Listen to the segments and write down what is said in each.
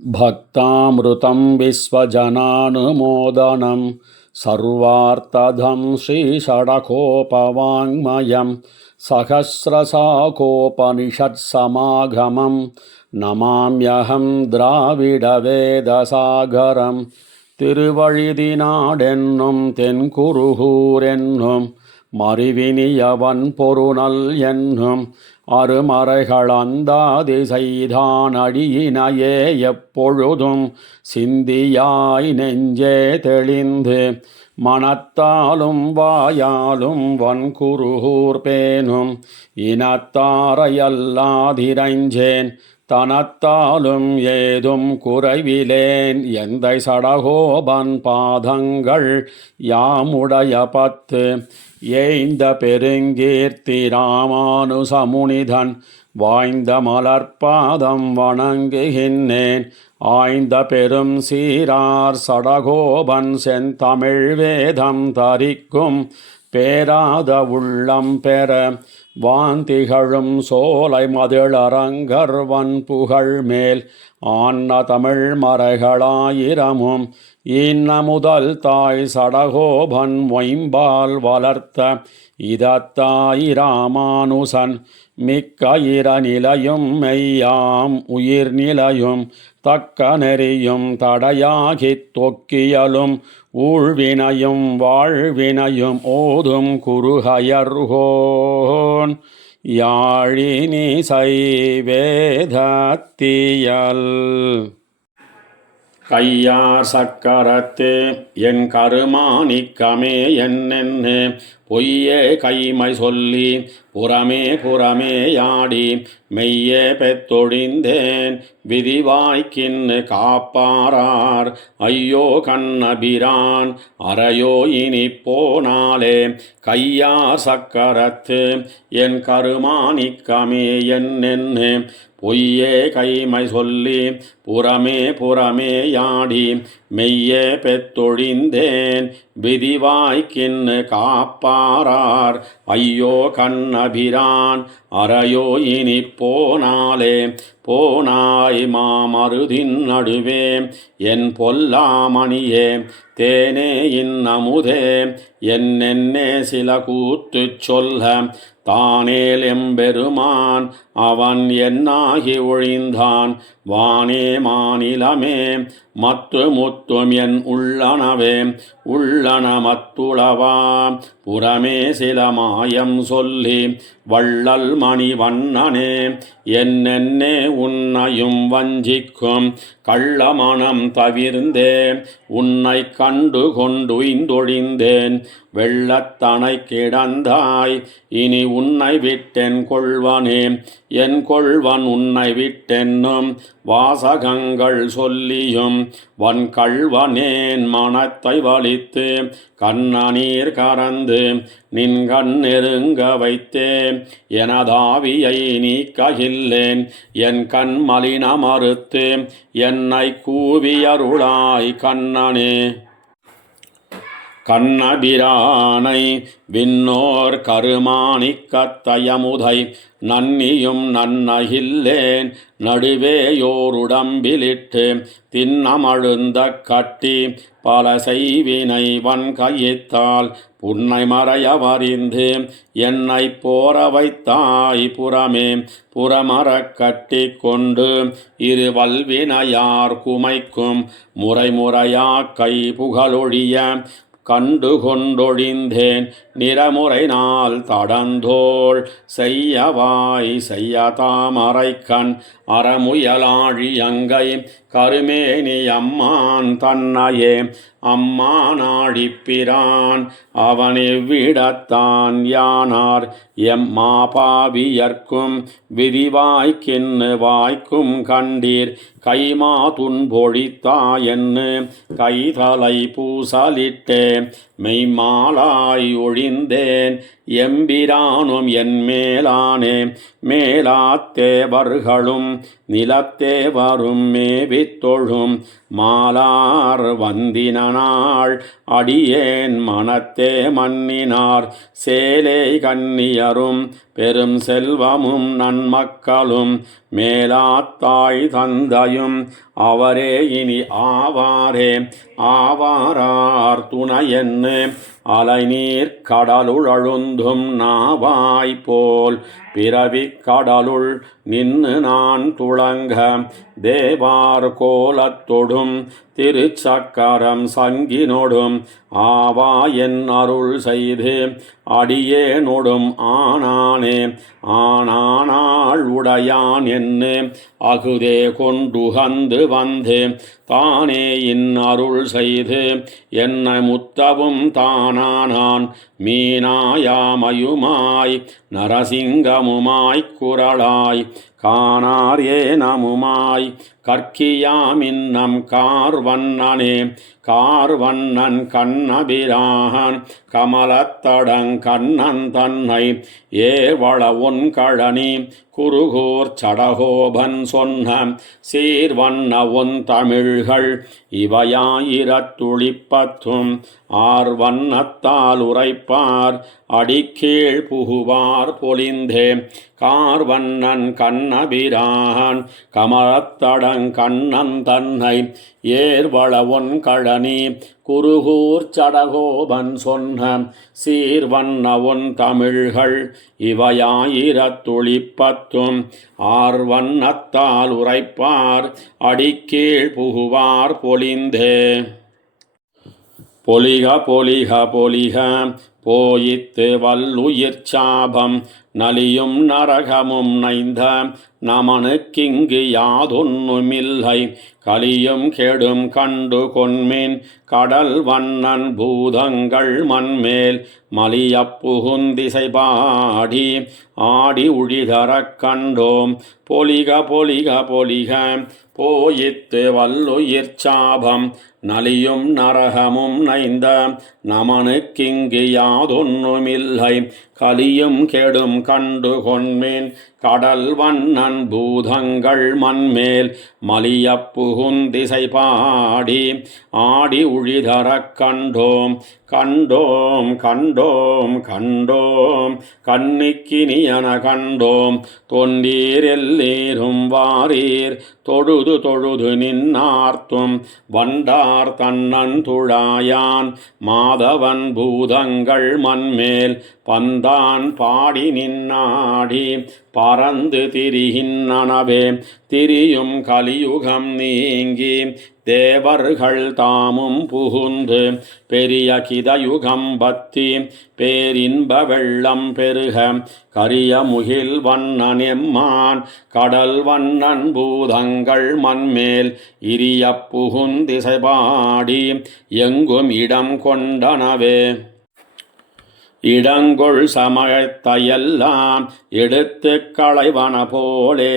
भक्तामृतं विश्वजनानुमोदनं सर्वार्थदं श्रीषडकोपवाङ्मयं सहस्रशाकोपनिषत्समागमं नमाम्यहं द्राविडवेदसागरं திருவழிதினாடென்னும் தென்குருகூர் என்னும் மறிவினியவன் பொருநல் என்னும் அருமறைகள் அந்தாதி செய்தான் அடியினையே எப்பொழுதும் சிந்தியாய் நெஞ்சே தெளிந்து மனத்தாலும் வாயாலும் வன்குருகூர் பேணும் இனத்தாரையல்லாதிரைஞ்சேன் தனத்தாலும் ஏதும் குறைவிலேன் எந்தை சடகோபன் பாதங்கள் யாமுடைய பத்து ஏய்ந்த பெருங்கீர்த்தி ராமானுசமுனிதன் வாய்ந்த மலர்பாதம் வணங்குகின்றேன் ஆய்ந்த பெரும் சீரார் சடகோபன் செந்தமிழ் வேதம் தரிக்கும் பேராத உள்ளம் பெற வாந்திகழும் சோலை மதிளரங்கர்வன் புகழ் மேல் ஆன்ன தமிழ் மறைகளாயிரமும் இன்ன முதல் தாய் சடகோபன் மொயம்பால் வளர்த்த இதத்தாய் ராமானுசன் மிக்க நிலையும் மெய்யாம் உயிர் நிலையும் தக்க நெறியும் தடையாகித் தொக்கியலும் ஊழ்வினையும் வாழ்வினையும் ஓதும் குருகயர்கோன் யாழினிசை வேதத்தியல் கையார் சக்கரத்து என் கருமாணிக்கமே என்னென்னு பொய்யே கைமை சொல்லி புறமே யாடி மெய்யே பெத்தொழிந்தேன் விதிவாய்க்கின்னு காப்பாரார் ஐயோ கண்ணபிரான் அறையோ இனி போனாலே கையார் சக்கரத்து என் கருமாணிக்கமே என்னென்னு பொய்யே கைமை சொல்லி புறமே யாடி மெய்யே பெத்தொழிந்தேன் விதிவாய்க்கின்னு காப்பாரார் ஐயோ கண்ணபிரான் அறையோ இனி போனாலே போனாய் மாமருதின் நடுவே என் பொல்லாமணியே தேனே இன்னமுதே என்னென்னே சில கூத்து சொல்ல தானேல் எம்பெருமான் அவன் என்னாகி ஒழிந்தான் வானே மாநிலமே மத்து முத்தும் என் உள்ளனவே உள்ளன மத்துளவா புறமே சில மாயம் சொல்லி வள்ளல் மணி வண்ணனே என்னென்னே உன்னையும் வஞ்சிக்கும் கள்ளமனம் தவிர்ந்தே உன்னை கண்டு கொண்டுய்ந்தொழிந்தேன் வெள்ளத்தனை கிடந்தாய் இனி உன்னை விட்டென் கொள்வனே என் கொள்வன் உன்னை விட்டென்னும் வாசகங்கள் சொல்லியும் வன் கள்வனேன் மனத்தை வலித்து கண்ணநீர் கறந்து நின் கண் நெருங்க வைத்தே எனதாவியை நீக்ககில்லேன் என் கண் மலின மறுத்து என்னை கூவியருளாய் கண்ணனே கண்ணபிரானை விண்ணோர் கருமாணிக்கத்தயமுதை நன்னியும் நன்னகில்லேன் நடுவேயோருடம்பிலிட்டு தின்னமழுந்த கட்டி பல செய்வினை வன் கையித்தால் புன்னை மறையவறிந்து என்னை போர வைத்தாய் புறமரக் கட்டி கொண்டு இரு வல்வினையார் குமைக்கும் முறையா கை புகழொழிய கண்டு கொண்டொழிந்தேன் நிறமுறை நாள் தடந்தோள் செய்யவாய் செய்ய தாமரை கண் அறமுயலாழி அங்கை கருமேனி அம்மான் தன்னையே அம்மானாழிப்பிரான் அவன் எவ்விடத்தான் யானார் எம்மா பாவியர்க்கும் விதிவாய்க்கின்னு வாய்க்கும் கண்டீர் கைமா துன்பொழித்தாயென்னு கைதலை பூசலிட்டே மெய்மாலாய் ஒழிந்தேன் எம்பிரானும் என் மேலானே மேலாத்தேவர்களும் நிலத்தேவரும் மேவித்தொழும் மாலார் வந்தினாள் அடியேன் மனத்தே மன்னினார் சேலை கன்னியரும் பெரும் செல்வமும் நன்மக்களும் மேலாத்தாய் தந்தையும் அவரே இனி ஆவாரே ஆவாரார் துணையென்னு அலைநீர் கடலுழழுந்தும் நாவாய்போல் பிறவி கடலுள் நின்று நான் துளங்க தேவார் கோலத்தொடும் திருச்சக்கரம் சங்கினொடும் ஆவா என் அருள் செய்து அடியேனொடும் ஆனானே ஆனானாள் உடையான் என்று அகுதே கொண்டுகந்து வந்து தானே இன் அருள் செய்து என்னை முத்தவும் தானானான் மீனாயாமயுமாய் நரசிங்கமுமாய் குரலாய் காணார் ஏனமுமாய் கற்கியாமின்னம் கார்வண்ணனே கார்வண்ணன் கண்ணபிரான் கமலத்தடங் கண்ணன் தன்னை ஏவள ஒன் கழனி குருகூர் சடகோபன் சொன்ன சீர்வண்ண ஒன் தமிழ்கள் இவையாயிரத்துளிப்பத்தும் ஆர்வண்ணத்தால் உரைப்பார் அடிக்கீழ் புகுவார் பொலிந்தே கார்வண்ணன் கண்ணபிரான் கமலத்தடங் கண்ணன் தன்னை ஏர்வள ஒன் கழனி குருகூர் சடகோபன் சொன்ன சீர்வண்ண ஒன் தமிழ்கள் இவையாயிரத்துளிப்பத்தும் ஆர்வண்ணத்தால் உரைப்பார் அடிக்கீழ் புகுவார் பொலிந்தே பொலிக பொலிக பொலிக போயித்து வல்லுயிர் சாபம் நலியும் நரகமும் நைந்த நமனுக்கிங்கு யாதொன்னுமில்லை கலியும் கெடும் கண்டு கொன்மீன் கடல் வண்ணன் பூதங்கள் மண்மேல் மலியப் புகுந்திசை பாடி ஆடி உழிதரக் கண்டோம் பொலிக பொலிக பொலிக போயித்து வல்லுயிர் சாபம் நலியும் நரகமும் நைந்த நமனுக்கிங்கு யாதொன்னுமில்லை கலியும் கெடும் கண்டு கொன்மீன் கடல் வண்ணன் பூதங்கள் மண்மேல் மலியப் புகுந்திசை பாடி ஆடி உழிதரக் கண்டோம் கண்டோம் கண்டோம் கண்டோம் கண்ணிக்கினியன கண்டோம் தொண்டீர் எல்லீரும் வாரீர் தொழுது தொழுது நின்னார்த்தும் வண்டார் தன்னன் துழாயான் மாதவன் பூதங்கள் மண்மேல் பந்தான் பாடி நின்னாடி பறந்து திரிகின்றனவே திரியும் கலியுகம் நீங்கி தேவர்கள் தாமும் புகுந்து பெரிய கிதயுகம் பத்தி பேரின்ப வெள்ளம் பெருக கரிய முகில் வண்ணன் எம்மான் கடல் வண்ணன் பூதங்கள் மண்மேல் இரிய புகுந்திசை பாடி எங்கும் இடம் கொண்டனவே இடங்கொள் சமயத்தையெல்லாம் எடுத்து களைவன போலே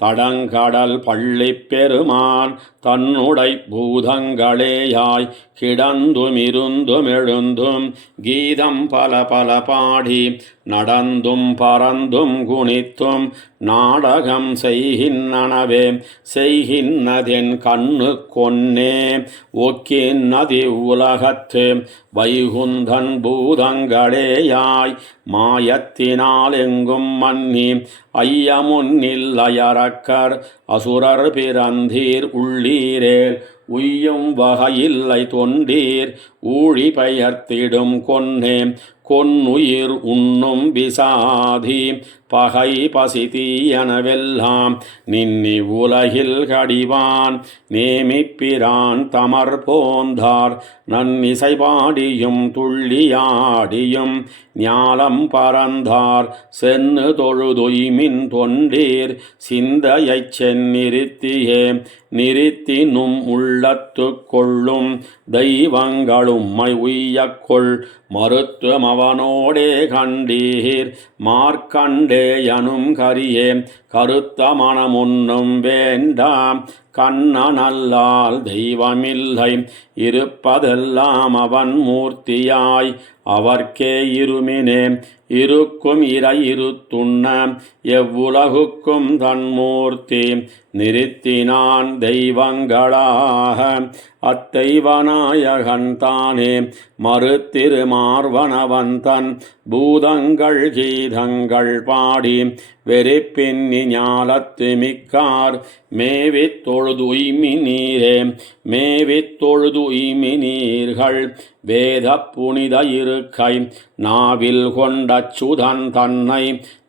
தடங்கடல் பள்ளி பெருமான் தன்னுடை பூதங்களேயாய் கிடந்தும் இருந்தும் எழுந்தும் கீதம் பல பல பாடி நடந்தும் பறந்தும் குனித்தும் நாடகம் செய்கின்றனவே செய்கின்றதென் கண்ணு கொன்னே ஒக்கின்னதி உலகத்து வைகுந்தன் பூதங்களேயாய் மாயத்தினால் எங்கும் மன்னி ஐயமுன்னில்லையரக்கர் அசுரர் பிறந்தீர் உள்ளீரேல் உய்யும் வகையில்லை தொண்டீர் ஊழி பெயர்த்திடும் கொன்னே கொன்னுயிர் உண்ணும் விசாதி பகை பசிதீயனவெல்லாம் நின்னி உலகில் கடிவான் நேமிப்பிரான் தமர் போந்தார் நன்னிசை பாடியும் துள்ளியாடியும் ஞாலம் பறந்தார் சென்னு தொழுதுய்மின் தொண்டீர் சிந்தையைச் செந்நிறுத்தியே நிறுத்தினும் உள்ளத்து கொள்ளும் தெய்வங்களும்மை உய்யக்கொள் மருத்துவம் அவனோடே கண்டீர் மார்க்கண்டேயனும் கரியே கருத்த மனமொன்னும் வேண்டாம் கண்ணனல்லால் தெய்வமில்லை இருப்பதெல்லாம் அவன் மூர்த்தியாய் அவர்க்கே இருமினே இருக்கும் இறை இருத்துண்ண எவ்வுலகுக்கும் தன்மூர்த்தி நிறுத்தினான் தெய்வங்களாக அத்தெய்வநாயகன் தானே மறுத்திருமார்வனவந்தன் பூதங்கள் கீதங்கள் பாடி வெறிப்பின்னி ஞாலத்து மிக்கார் மேவித் தொழுதுய்மினீரே மேவித் தொழுதுய்மினீர்கள் வேத புனித இருக்கை நாவில் கொண்ட சுதன் தன்னை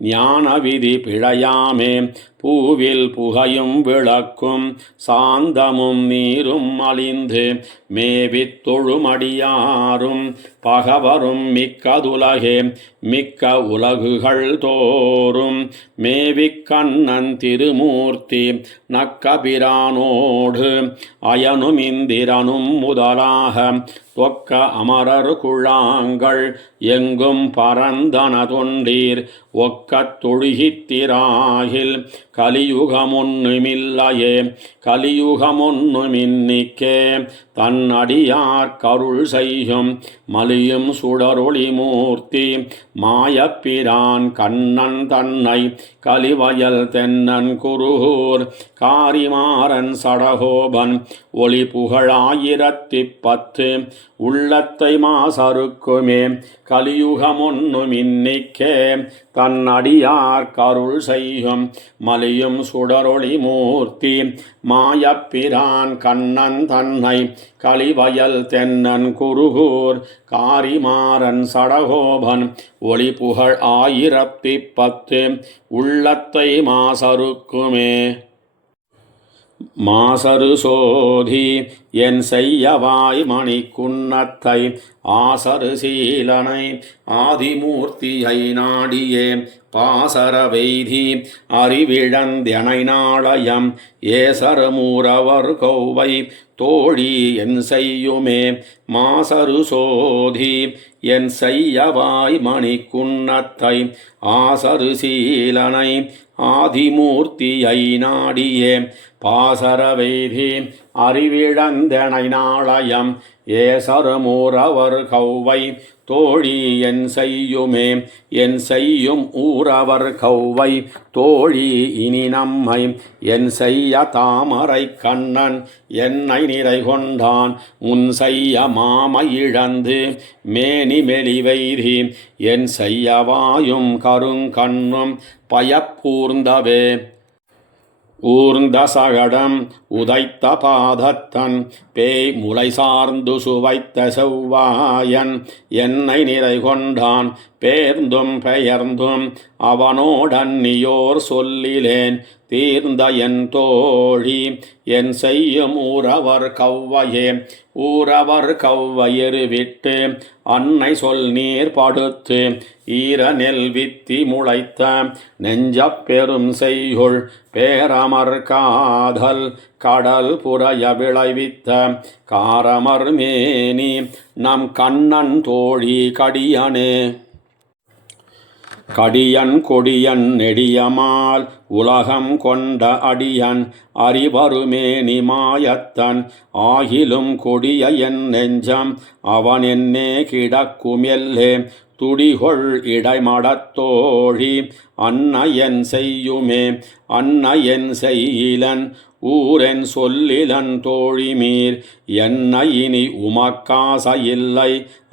ஞான விதி பிழையாமே பூவில் புகையும் விளக்கும் சாந்தமும் நீரும் அழிந்து மேவித் தொழுமடியாரும் பகவரும் மிக்கதுலகே மிக்க உலகுகள் தோறும் மேவிக் கண்ணன் திருமூர்த்தி நக்கபிரானோடு அயனும் இந்திரனும் முதலாக தொக்க அமரர் குழாங்கள் எங்கும் பரந்தன தொண்டீர் ஒக்கத் தொழுகித்திராகில் கலியுகமொன்னுமில்லையே கலியுகமொன்னுமின்னிக்கே தன்னடியார் கருள் செய்யும் மலியும் சுடரொளி மூர்த்தி மாயப்பிரான் கண்ணன் தன்னை கலிவயல் தென்னன் குருகூர் காரிமாறன் சடகோபன் ஒளி புகழாயிரத்தி உள்ளத்தை மாசருக்குமே கலியுகமொன்னுமின்னிக்கே தன்னடியார் கருள் செய்யும் மலியும் சுடரொளி மூர்த்தி மாயப்பிரான் கண்ணன் தன்னை கலிவயல் தென்னன் குருகூர் காரிமாறன் சடகோபன் ஒளி புகழ் 1010 உள்ளத்தை மாசருக்குமே. மாசரு சோதி என் செய்யவாய் மணிக்குன்னத்தை ஆசரு சீலனை ஆதிமூர்த்தியை நாடியே பாசர வெய்தி அறிவிழந்தெனை நாளயம் ஏசரமூரவர் கௌவை தோழி என் செய்யுமே. மாசரு சோதி என் செய்யவாய் மணிக்குன்னத்தை ஆசரு சீலனை ஆதிமூர்த்தியை நாடியே பாசர வெய்தி அறிவிழந்தெனை நாளயம் ஏசரமூரவர் கௌவை தோழி என் செய்யுமே. என் செய்யும் ஊரவர் கௌவை தோழி இனி நம்மை என் செய்ய தாமரை கண்ணன் என்னை நிறை கொண்டான் முன் செய்ய மாமை இழந்து மேனி மெலிவெய்தி என் செய்யவாயும் கருங்கண்ணும் பயப்பூர்ந்தவே. ஊர்ந்த சகடம் உதைத்த பாதத்தன் பேய் முளை சார்ந்து சுவைத்த செவ்வாயன் என்னை நிறை கொண்டான் பேர்ந்தும் பெயர்ந்தும் அவனோடன்னியோர் சொல்லிலேன் தீர்ந்த என் தோழி என் செய்யும் ஊரவர் கௌவையே. ஊரவர் கௌவையரு விட்டு அன்னை சொல் நீர் படுத்து ஈர நெல் வித்தி முளைத்த நெஞ்சப் பெரும் செய்குள் பேரமர் காதல் கடல் புறைய விளைவித்த காரமர் மேனி நம் கண்ணன் தோழி கடியனே. கடியன் கொடியன் நெடியமால் உலகம் கொண்ட அடியன் அறிவருமேனி மாயத்தன் ஆகிலும் கொடிய என் நெஞ்சம் அவன் என்னே கிடக்கும் எல்லே துடிகொள் இடைமடத்தோழி அன்னையன் செய்யுமே. அன்னையன் செய்யிலன் ஊரென் சொல்லிலன் தோழிமீர் என்னை இனி உமக்காச இல்லை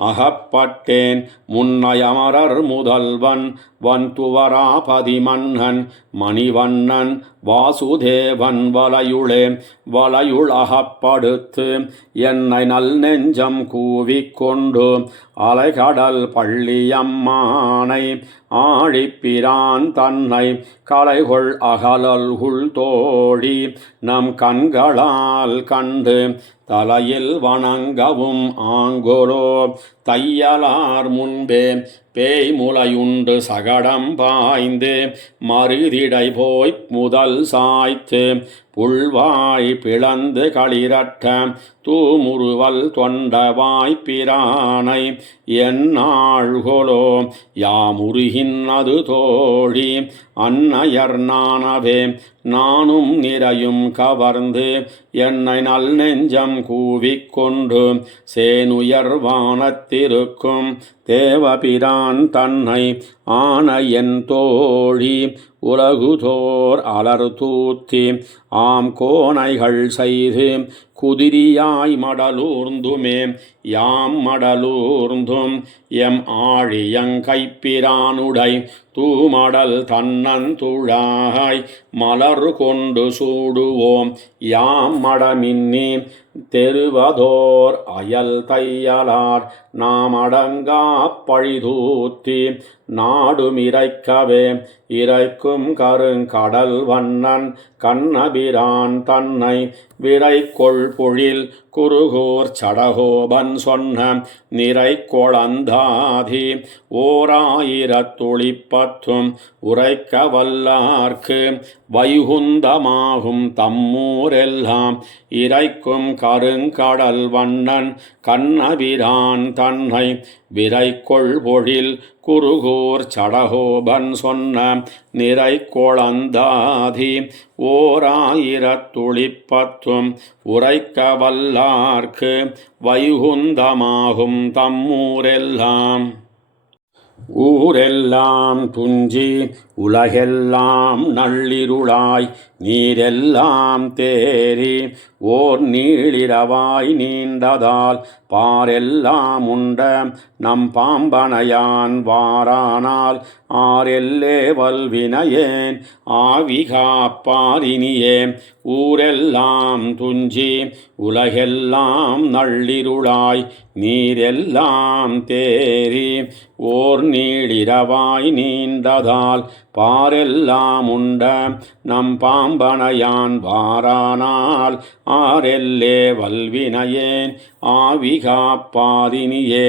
அகப்பட்டேன் முன்னையமரர் முதல்வன் வன்துவராபதி மன்னன் மணிவண்ணன் வாசுதேவன் வலையுளே வலையுள் அகப்படுத்து என்னை நல் நெஞ்சம் கூவிக்கொண்டு அலைகடல் பள்ளியம்மானை ஆழிப்பிரான் தன்னை கலைகொள் அகலல்குள் தோழி நம் கண்களால் கண்டு தலையில் வணங்கவும் ஆங்கோலோ தையலார் முன்பே பேய் முலையுண்டு சகடம் பாய்ந்து மருதிடை போய் முதல் சாய்த்து உள்வாய் பிளந்து களிரட்ட தூமுறுவல் தொண்டவாய் பிரானை என்னாள்கொலோ யாமுருகின்னது தோழி அன்னையர் நாணவே நானும் நிறையும் கவர்ந்து என்னை நல் நெஞ்சம் கூவிக்கொண்டு சேனுயர் வானத்திருக்கும் தேவபிரான் தன்னை ஆன என் தோழி உலகுதோர் அலர் தூத்தி ஆம் கோணைகள் செய்து குதிரியாய் மடலூர்ந்துமே யாம் மடலூர்ந்தும் எம் ஆழியங்கைப்பிரானுடை தூமடல் தன்னந்துழாய் மலர் கொண்டு சூடுவோம் யாம் மடமின்னி தெருவதோர் அயல் தையலார் நாமடங்கா பழிதூத்தி நாடுமிரைக்கவே இறைக்கும் கருங்கடல் வண்ணன் கண்ணபிரான் தன்னை விரைக்கொள் பொழில் குருகோர் சடகோபன் சொன்ன நிறை கொளந்தாதி ஓராயிரத்துளிப்பத்தும் உரைக்க வல்லார்க்கு வைகுந்தமாகும் தம்மூரெல்லாம் இறைக்கும் கருங்கடல் வண்ணன் கண்ணபிரான் தன்னை விரைக்கொள் பொழில் குருகூர் சடகோபன் சொன்ன நிறை கொளந்தாதி ஓராயிரத்துளிப்பத்தும் உரைக்க வல்லார்க்கு வைகுந்தமாகும் தம்மூரெல்லாம் ஊரெல்லாம் துஞ்சி உலகெல்லாம் நள்ளிருளாய் நீரெல்லாம் தேறி ஓர் நீளிரவாய் நீண்டதால் பாரெல்லாம் உண்ட நம் பாம்பனையான் வாரானால் ஆரெல்லே வல்வினையேன் ஆவிகாப்பாரினியே ஊரெல்லாம் துஞ்சி உலகெல்லாம் நள்ளிருளாய் நீரெல்லாம் தேறி ஓர் நீளிரவாய் நீண்டதால் பாரெல்லாம் உண்ட நம் பாம்பனையான் வாரானால் ஆரெல்லே வல்வினையேன் ஆவிகாப்பாரினியே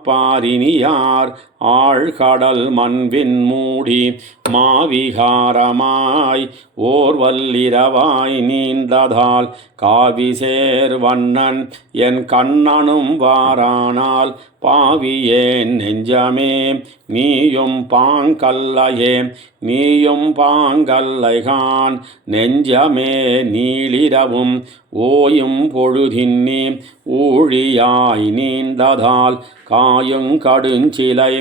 ஆவிகாப்பாரினியார் ஆழ்கடல் மண்வின் மூடி மாவிகாரமாய் ஓர் வல்லிரவாய் நீண்டதால் காவிசேர் வண்ணன் என் கண்ணனும் வாரானால் பாவியேன் நெஞ்சமே நீயும் பாங்கல்லையே நீயும் பாங்கல்லைகான் நெஞ்சமே நீளிரவும் ஓயும் பொழுதின்னி ஊழியாய் நீண்டதால் காயுங் கடுஞ்சிலை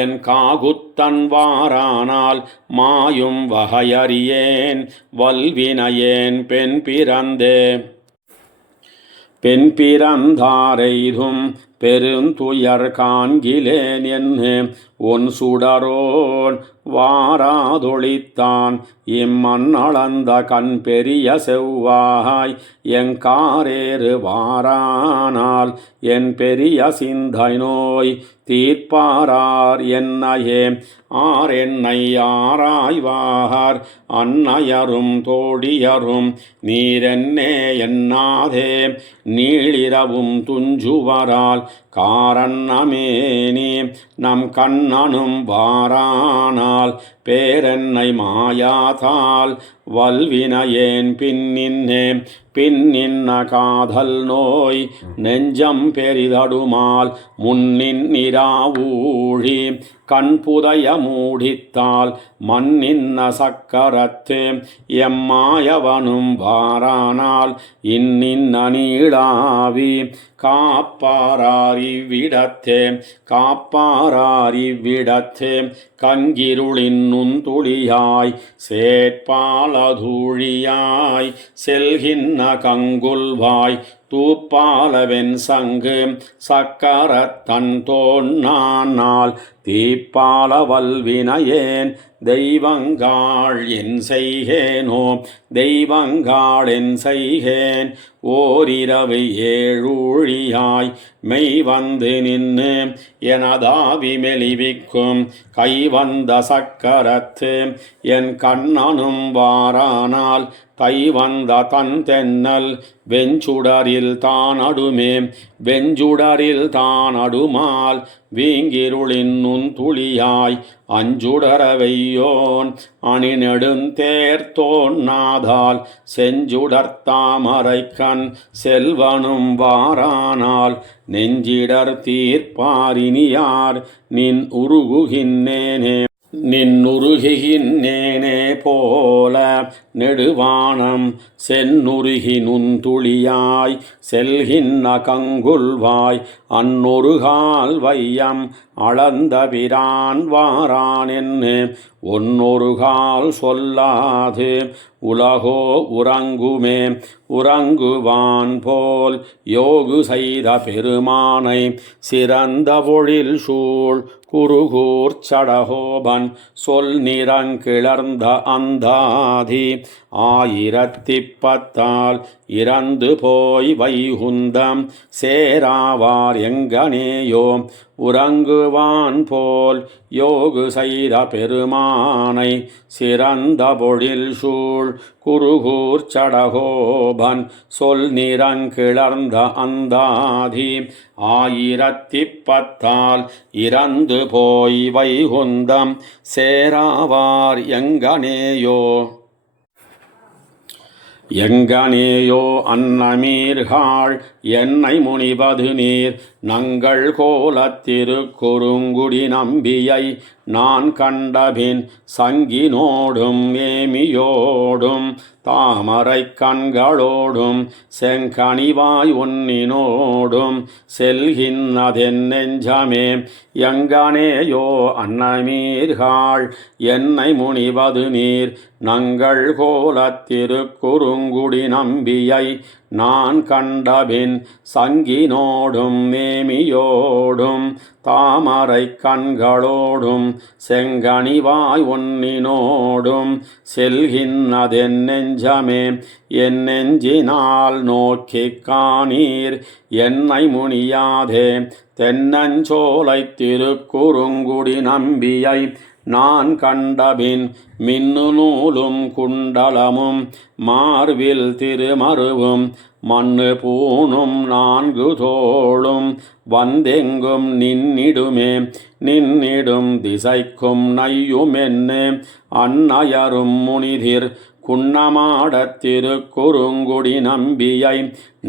என் காகுத்தன் வாரானால் மாயும் வகையறியேன் வல்வினையேன் பெண் பிறந்தே பெண் பிறந்தாரெய்தும் பெருந்துயர் காண்கிலேன் என்று ஒன் சுடரோன் வாராதொழித்தான் இம்மண்ணளந்த கண் பெரிய செவ்வாய் எங்காரேறு வாரானால் என் பெரிய சிந்தை நோய் தீர்ப்பாரார் என்னையே ஆரென்னை ஆராய்வார் அன்னையரும் தோழியரும் நீரென்னே என்னாதே நீளிரவும் துஞ்சுவரால் காரண்ணமேனி நம் கண்ணனும் வாரானால் பேரென்னை மாயாதால் வல்வினையேன் பின்னின்ன காதல் நோய் நெஞ்சம் பெரிதடுமால் முன்னின் நிராவூழி கண்புதைய மூடித்தால் மண்ணின்ன சக்கரத்து எம்மாயவனும் வாரானால் இன்னின்ன நீளாவி காப்பாரிவிடத்தே கங்கிருளின் நுந்துளியாய் சேட்பாலதூழியாய் செல்கின்ன கங்குல்வாய் தூப்பாலவென் சங்கு சக்கரத்தன் தோன்னால் தீப்பால வல்வினையேன் தெய்வங்காள் என் செய்கேனோ தெய்வங்காள் என் செய்கேன் ஓரிரவு ஏழூழியாய் மெய் வந்து நின்று எனதாவி மெலிவிக்கும் கை வந்த சக்கரத்து என் கண்ணனும் வாரானால் தைவந்த தன் தென்னல் வெஞ்சுடரில் தான் அடுமே வெஞ்சுடரில் தான் அடுமால் வீங்கிருளின் நுண்துளியாய் அஞ்சுடரவையோன் அணிநெடுந்தேர்த்தோன் நாதால் செஞ்சுடர்த்தாமரைக்கண் செல்வனும் வாரானால் நெஞ்சிடர் தீர்ப்பாரினியார் நின் உருகுகின்னேனே நின்னுருகினேனே போல நெடுவானம் சென்னுருகி நுண்துளியாய் செல்கின்ன கங்குல்வாய் அன்னொருகால் வையம் அளந்த பிரான் வாரான் என்று ஒன்னொருகால் சொல்லாது உலகோ உறங்குமே உறங்குவான் போல் யோகு செய்த பெருமானை சிறந்த பொழில் சூழ் குருகூர் சடகோபன் சொல் நிறங்கிளர்ந்த அந்தாதி 1010 இறந்து போய் வைகுந்தம் சேராவார் எங்கனேயோ உறங்குவான் போல் யோகு செய்த பெருமானை சிறந்த பொழில் சூழ் குருகூர் சடகோபன் சொல் நிறங்கிளர்ந்த அந்தாதி 1010 இறந்து போய் வைகுந்தம் சேராவார் எங்கனேயோ எங்கனேயோ அன்னமீர்காள் என்னை முனிவது நீர் நங்கள் கோலத்திருக்குறுங்குடி நம்பியை நான் கண்டபின் சங்கினோடும் ஏமியோடும் தாமரை கண்களோடும் செங்கனிவாய் ஒன்னினோடும் செல்கின்னதென் நெஞ்சமே எங்கனேயோ அன்னமீர்காள் என்னை முனிவது நீர் நங்கள் கோலத்திருக்குறுங்குடி நம்பியை நான் கண்டபின் சங்கினோடும் நேமியோடும் தாமரை கண்களோடும் செங்கனிவாய் ஒன்னினோடும் செல்கின்னதென் நெஞ்சமே என் நெஞ்சினால் நோக்கி காணீர் என்னை முனியாதே தென்னஞ்சோலை திருக்குறுங்குடி நம்பியை நான் கண்டபின் மின்னு நூலும் குண்டலமும் மார்வில் திருமருவும் மண்ணு பூணும் 4 தோளும் வந்தெங்கும் நின்னிடுமே நின்னிடும் திசைக்கும் நையுமென்னு அந்நயரும் முனிதிர் குன்னமாடத் திருக்குறுங்குடி நம்பியை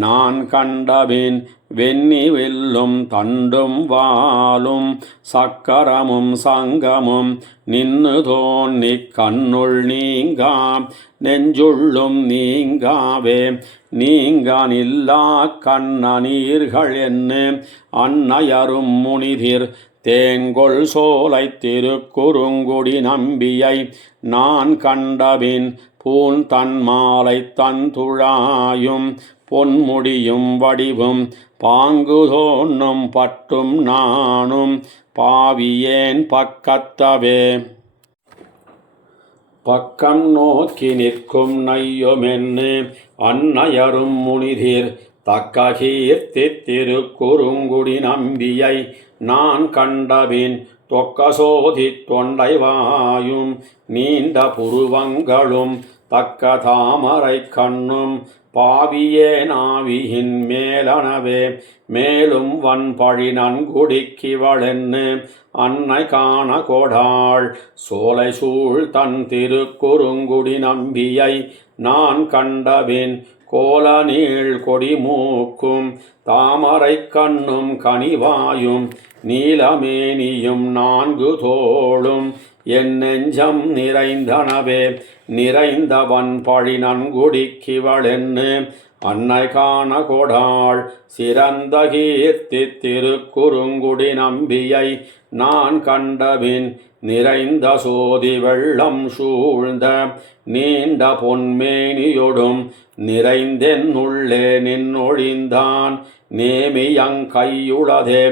நான் கண்டபின் வெண்ணி வெல்லும் தண்டும் வாலும் சக்கரமும் சங்கமும் நின்னு தோன்னி கண்ணுள் நீங்கா நெஞ்சுள்ளும் நீங்காவே நீங்கானில்லா கண்ணநீர்கள் என்று அந்நயரும் முனிதிர் தேங்கொள் சோலை திருக்குறுங்குடி நம்பியை நான் கண்டபின் பூன் தன் மாலை தந்துழாயும் பொன்முடியும் வடிவும் பாங்கு தோன்னும் பட்டும் நானும் பாவியேன் பக்கத்தவே பக்கம் நோக்கி நிற்கும் நையுமென்னு அந்நயரும் முனிதிர் தக்க கீர்த்தி திருக்குறுங்குடி நம்பியை நான் கண்டபின் தொக்க சோதி தொண்டைவாயும் நீண்ட புருவங்களும் தக்க தாமரை கண்ணும் பாவியேனாவியின் மேலனவே மேலும் வன்பழி நன்குடிக்கிவளென்னு அன்னை காண கொடாள் சோலை சூழ் தன் திருக்குறுங்குடி நம்பியை நான் கண்டபின் கோல நீள் கொடிமூக்கும் தாமரை கண்ணும் கனிவாயும் நீலமேனியும் 4 தோளும் என் நெஞ்சம் நிறைந்தனவே நிறைந்தவன் பழி நன்குடிக்கிவளென்னு அன்னை காண கொடாள் சிறந்த கீர்த்தி திருக்குறுங்குடி நம்பியை நான் கண்டபின் நிறைந்த சோதி வெள்ளம் சூழ்ந்த நீண்ட பொன்மேனியொடும் நிறைந்தென்னுள்ளே நின்னொழிந்தான் நேமியங்கையுளதே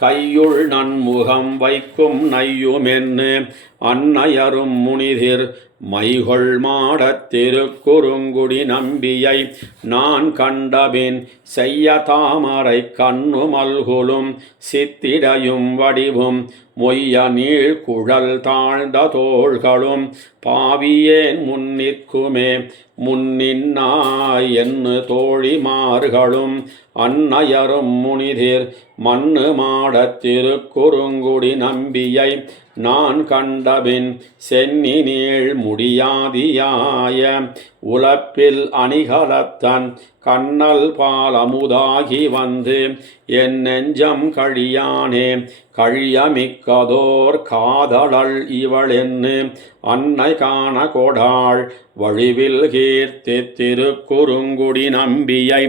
கையுள் நன்முகம் வைக்கும் நையுமென்னு அன்னையரும் முனிதிர் மைகொள் மாடத் திருக்குறுங்குடி நம்பியை நான் கண்டபின் செய்ய தாமரை கண்ணு மல்குலும் சித்திடையும் வடிவும் மொய்ய நீள் குழல் தாழ்ந்த தோள்களும் பாவியேன் முன்னிற்குமே முன்னின்னாய் என்று தோழிமார்களும் அன்னையரும் முனிதிர் மண்ணு மாடத் திருக்குறுங்குடி நம்பியை நான் கண்டபின் சென்னி நீள் முடியாதியாய உலப்பில் அணிகலத்தன் கண்ணல் பாலமுதாகி வந்து என் நெஞ்சம் கழியானே கழியமிக்கதோர் காதலள் இவளென்னு அன்னை காண கொடாள் வழிவில் கீர்த்தி திருக்குறுங்குடி நம்பியை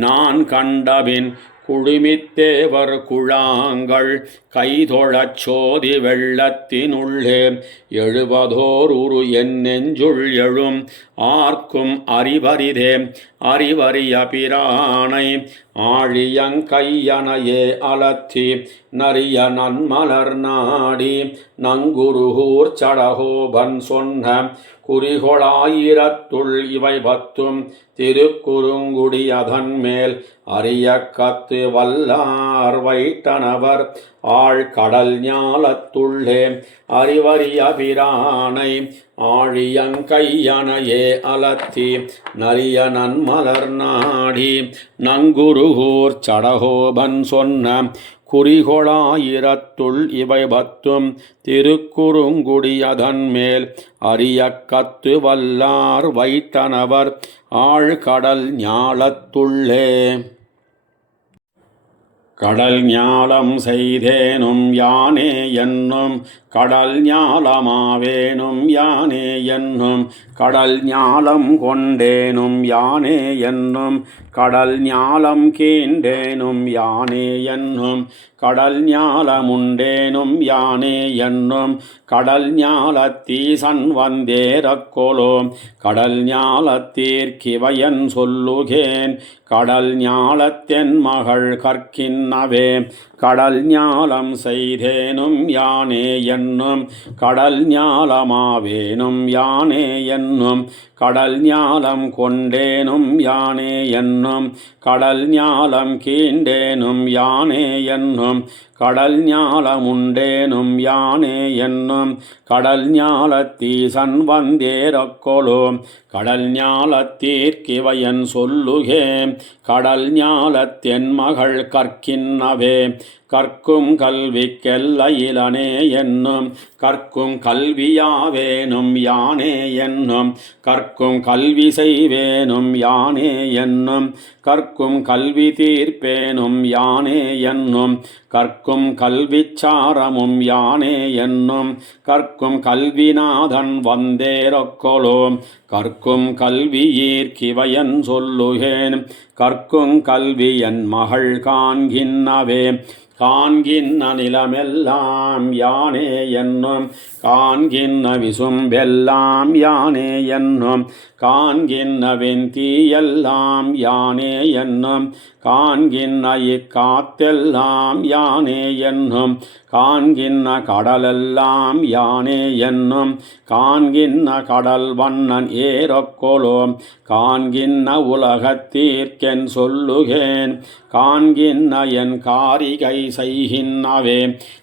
நான் கண்டபின் குழுமித்தேவர் குழாங்கள் கைதொழச் சோதி வெள்ளத்தினுள்ளே எழுபதோர் உரு என் நெஞ்சுள் எழும் ஆர்க்கும் அறிவரிதே அறிவறிய பிரானை ஆழியங்கையனையே அலத்தி நரிய நன்மலர் நாடி நங்குருகூர் சடகோபன் சொன்ன குறிகொளாயிரத்துள் இவை பத்தும் திருக்குறுங்குடி அதன் மேல் அறிய கத்து வல்லார் வைட்டனவர் ஆழ்கடல் ஞாலத்துள்ளே அறிவறிய பிரானை ஆழியங்கையனையே அலத்தி நரிய நன்மலர் நாடி நங்குருகூர் சடகோபன் சொன்ன குறிகொளாயிரத்துள் இவை பத்தும் திருக்குறுங்குடி அதன் மேல் அறிய கத்து வல்லார் வைட்டனவர் ஆழ்கடல் ஞாலத்துள்ளே கடல் ஞாலம் செய்தேனும் யானே என்னும் கடல் ஞாலமாவேனும் யானே என்னும் கடல் ஞாலம் கொண்டேனும் யானே என்னும் கடல் ஞாலம் கீண்டேனும் யானே என்னும் கடல் ஞாலமுண்டேனும் யானே என்னும் கடல் ஞாலத்தீசன் வந்தேரக்கொலோம் கடல் ஞாலத்தீர்க்கிவையன் சொல்லுகேன் கடல் ஞாலத்தென் மகள் கற்கின்னவே கடல் ஞாலம் செய்தேனும் யானே என்னும் கடல் ஞாலமாவேனும் யானே என்னும் கடல் ஞாலம் கொண்டேனும் யானே என்னும் கடல் ஞாலம் கீண்டேனும் யானே என்னும் கடல் ஞாலமுண்டேனும் யானே என்னும் கடல் ஞாலத்தீசன் வந்தேரக்கொலோம் கடல் ஞாலத்தீர்க்கிவையன் சொல்லுகேன் கடல் ஞாலத்தென் மகள் கற்கின்னவே கற்கும் கல்விக்கெல்லையிலனே என்னும் கற்கும் கல்வியாவேனும் யானே என்னும் கற்கும் கல்வி செய்வேனும் யானே என்னும் கற்கும் கல்வி தீர்ப்பேனும் யானே என்னும் கற்கும் கல்விச்சாரமும் யானே என்னும் கற்கும் கல்விநாதன் வந்தேரக்கொலோம் கற்கும் கல்வியீர்க்கிவையன் சொல்லுகேன் கற்கும் கல்வி என் மகள் காண்கின்னவே காண்கின்ன நிலமெல்லாம் யானே என்னும் காண்கின்ன விசும்பெல்லாம் யானே என்னும் காண்கின்ன வெந்தீயெல்லாம் யானே என்னும் காண்கின்ன இக்காத்தெல்லாம் யானே என்னும் காண்கின்ன கடலெல்லாம் யானே என்னும் காண்கின்ன கடல் வண்ணன் ஏறக்கொலோம் காண்கின்ன உலகத்தீர்க்கென் சொல்லுகேன் காண்கின்ன என் காரிகை செய்கின்னவே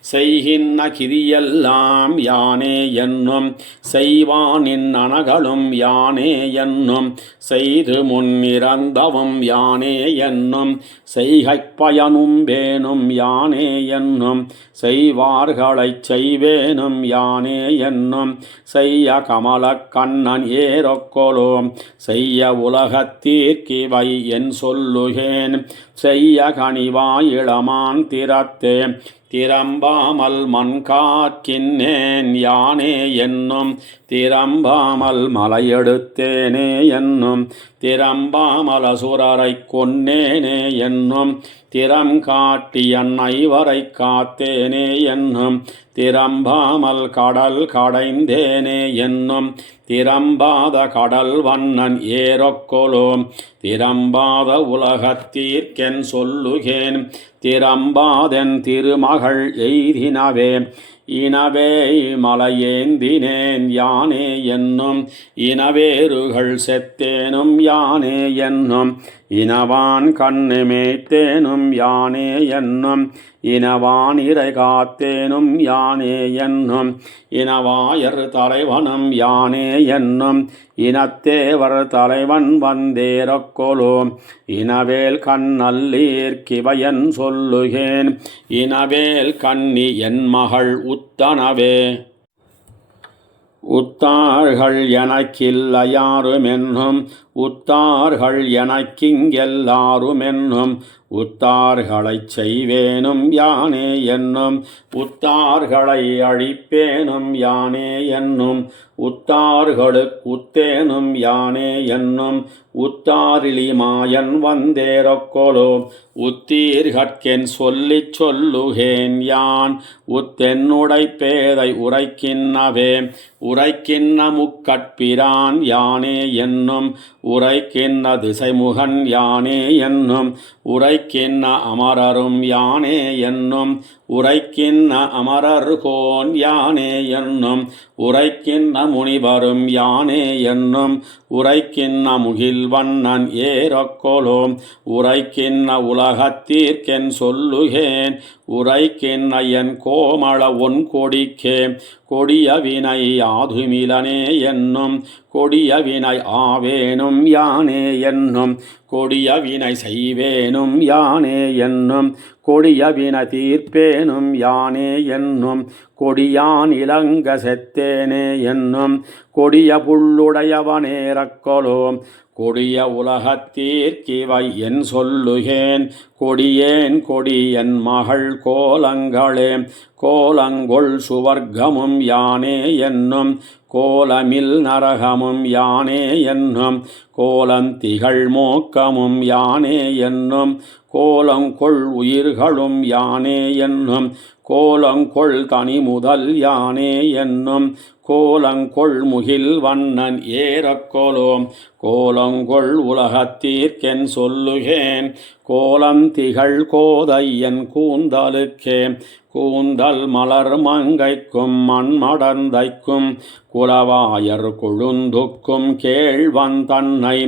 செய்கின்ன கிரியெல்லாம் யானே என்னும் செய்வானின் அனகளும் யானே என்னும் செய்து முன்னிறந்தவும் யானே என்னும் செய்கைப் பயனும் வேணும் யானே என்னும் செய்வார்களைச் செய்வேனும் யானே என்னும் செய்ய கமலக் கண்ணன் ஏறக்கொலோம் செய்ய உலகத்தீர்க்கிவை என் சொல்லுகேன் செய்ய கனிவாயிளமான் திறத்தே திறம்பாமல் மண் காக்கின்னேன் யானே என்னும் திறம்பாமல் மலையெடுத்தேனே என்னும் திறம்பாமல் அசுரரை கொன்னேனே என்னும் திறம் காட்டி அன்னைவரை காத்தேனே என்னும் திறம்பாமல் கடல் கடைந்தேனே என்னும் திறம்பாத கடல் வண்ணன் ஏறக்கொலோம் திறம்பாத உலகத்தீர்க்கென் சொல்லுகேன் திறம்பாதென் திருமகள் எய்தினவே இனவே மலையேந்தினேன் யானே என்னும் இனவேறுகள் செத்தேனும் யானே என்னும் இனவான் கண்ணு மேய்த்தேனும் யானே என்னும் இனவான் இறை காத்தேனும் யானே என்னும் இனவாயர் தலைவனும் யானே என்னும் இனத்தேவர் தலைவன் வந்தேரக்கொலோ இனவேல் கண்ணல்லீர் கிவையன் சொல்லுகேன் இனவேல் கண்ணி என் மகள் உத்தனவே உத்தார்கள் எனக்கில்ல யாருமென்னும் உத்தார்கள் எனக்கிங்கெல்லாருமென்னும் உத்தார்களைச் செய்வேனும் யானே என்னும் உத்தார்களை அழிப்பேனும் யானே என்னும் உத்தார்களுக்கு உத்தேனும் யானே என்னும் உத்தாரிலி மாயன் வந்தேரக்கொலோ உத்தீர்கட்கென் சொல்லிச் சொல்லுகேன் யான் உத்தென்னுடை பேதை உரைக்கின்னவே உரைக்கின்ன முக்கட்பிரான் யானே என்னும் உரைக்கின்ன திசைமுகன் யானே என்னும் உரைக்கின்ன அமரரும் யானே என்னும் உரைக்கின்ன அமரர்கோன் யானே என்னும் உரைக்கின்ன முனிவரும் யானே என்னும் உரைக்கின்ன முகில்வண்ணன் ஏறக்கொலோ உரைக்கின்ன உலகத்தீர்க்கென் சொல்லுகேன் உரைக்கின்ன என் கோமள ஒன் கொடிக்கே கொடிய வினை யாதுமிலனே என்னும் கொடிய வினை ஆவேனும் யானே என்னும் கொடிய வினை செய்வேனும் யானே என்னும் கொடிய வினை தீர்ப்பேனும் யானே என்னும் கொடியான் இலங்க செத்தேனே என்னும் கொடிய புள்ளுடையவனேரக்கொலோ கொடிய உலகத்தீர்க்கிவை என் சொல்லுகேன் கொடியேன் கொடியன் மகள் கோலங்களே கோலங்கொள் சுவர்க்கமும் யானே என்னும் கோலமில் நரகமும் யானே என்னும் கோலந்திகள் மோக்கமும் யானே என்னும் கோலங்கொள் உயிர்களும் யானே என்னும் கோலங்கொள் தனி முதல் யானே என்னும் கோலங்கொள் முகில் வண்ணன் ஏறக்கொலோ கோலங்கொள் உலகத்தீர்க்கென் சொல்லுகேன் கோலம் திகழ் கோதையன் கூந்தலுக்கே கூந்தல் மலர் மங்கைக்கும் மண்மடந்தைக்கும் குலவாயர் கொழுந்துக்கும் கேழ்வன் தன்னை